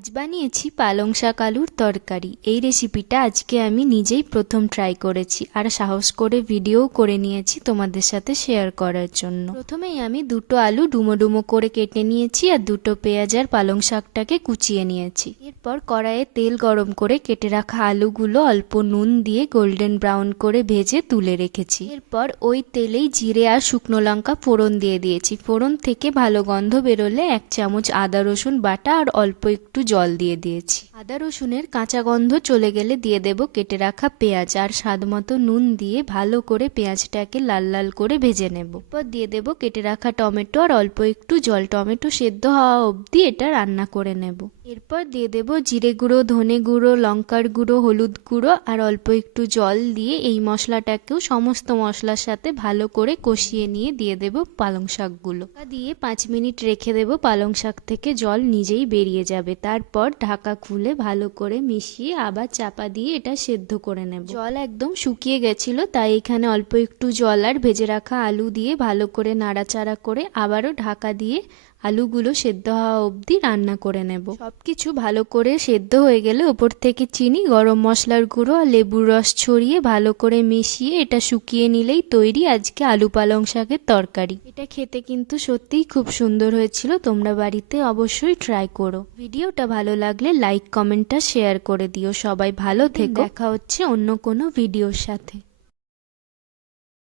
আজ বানিয়েছি পালং শাক আলুর তরকারি। এই রেসিপিটা আজকে আমি নিজেই প্রথম ট্রাই করেছি আর সাহস করে ভিডিও করে নিয়েছি তোমাদের সাথে শেয়ার করার জন্য। প্রথমেই আমি দুটো আলু ডুমো ডুমো করে কেটে নিয়েছি আর দুটো পেঁয়াজ আর পালং শাকটাকে কুচিয়ে নিয়েছি। এরপর কড়াইয়ে তেল গরম করে কেটে রাখা আলুগুলো অল্প নুন দিয়ে গোল্ডেন ব্রাউন করে ভেজে তুলে রেখেছি। এরপর ওই তেলেই জিরে আর শুকনো লঙ্কা ফোড়ন দিয়ে দিয়েছি। ফোড়ন থেকে ভালো গন্ধ বেরোলে 1 চামচ আদা রসুন বাটা আর অল্প একটু জল দিয়ে দিয়েছি। আদা রসুনের কাঁচা গন্ধ চলে গেলে দিয়ে দেব কেটে রাখা পেঁয়াজ আর স্বাদ মতো নুন দিয়ে ভালো করে পেঁয়াজটাকে লাল লাল করে ভেজে নেব। এরপর দিয়ে দেব কেটে রাখা টমেটো আর অল্প একটু জল। টমেটো সেদ্ধ হওয়া অবধি এটা রান্না করে নেব। এরপর দিয়ে দেব জিরে গুঁড়ো, ধনে গুঁড়ো, লঙ্কার গুঁড়ো, হলুদ গুঁড়ো আর অল্প একটু জল দিয়ে এই মশলাটাকেও সমস্ত মশলার সাথে ভালো করে কষিয়ে নিয়ে দিয়ে দেব পালং শাকগুলো। দিয়ে 5 মিনিট রেখে দেব। পালং শাক থেকে জল নিজেই বেরিয়ে যাবে। তারপর ঢাকা খুলে ভালো করে মিশিয়ে আবার চাপা দিয়ে এটা সেদ্ধ করে নেব। জল একদম শুকিয়ে গেছিল, তাই এখানে অল্প একটু জল আর ভেজে রাখা আলু দিয়ে ভালো করে নাড়াচাড়া করে আবারও ঢাকা দিয়ে আলুগুলো সেদ্ধ হওয়া অবধি রান্না করে নেব। সবকিছু ভালো করে সেদ্ধ হয়ে গেলে ওপর থেকে চিনি, গরম মশলার গুঁড়ো আর লেবুর রস ছড়িয়ে ভালো করে মিশিয়ে এটা শুকিয়ে নিলেই তৈরি আজকে আলু পালং শাকের তরকারি। এটা খেতে কিন্তু সত্যিই খুব সুন্দর হয়েছিল। তোমরা বাড়িতে অবশ্যই ট্রাই করো। ভিডিওটা ভালো লাগলে লাইক, কমেন্টটা শেয়ার করে দিও। সবাই ভালো থেকো। দেখা হচ্ছে অন্য কোনো ভিডিওর সাথে।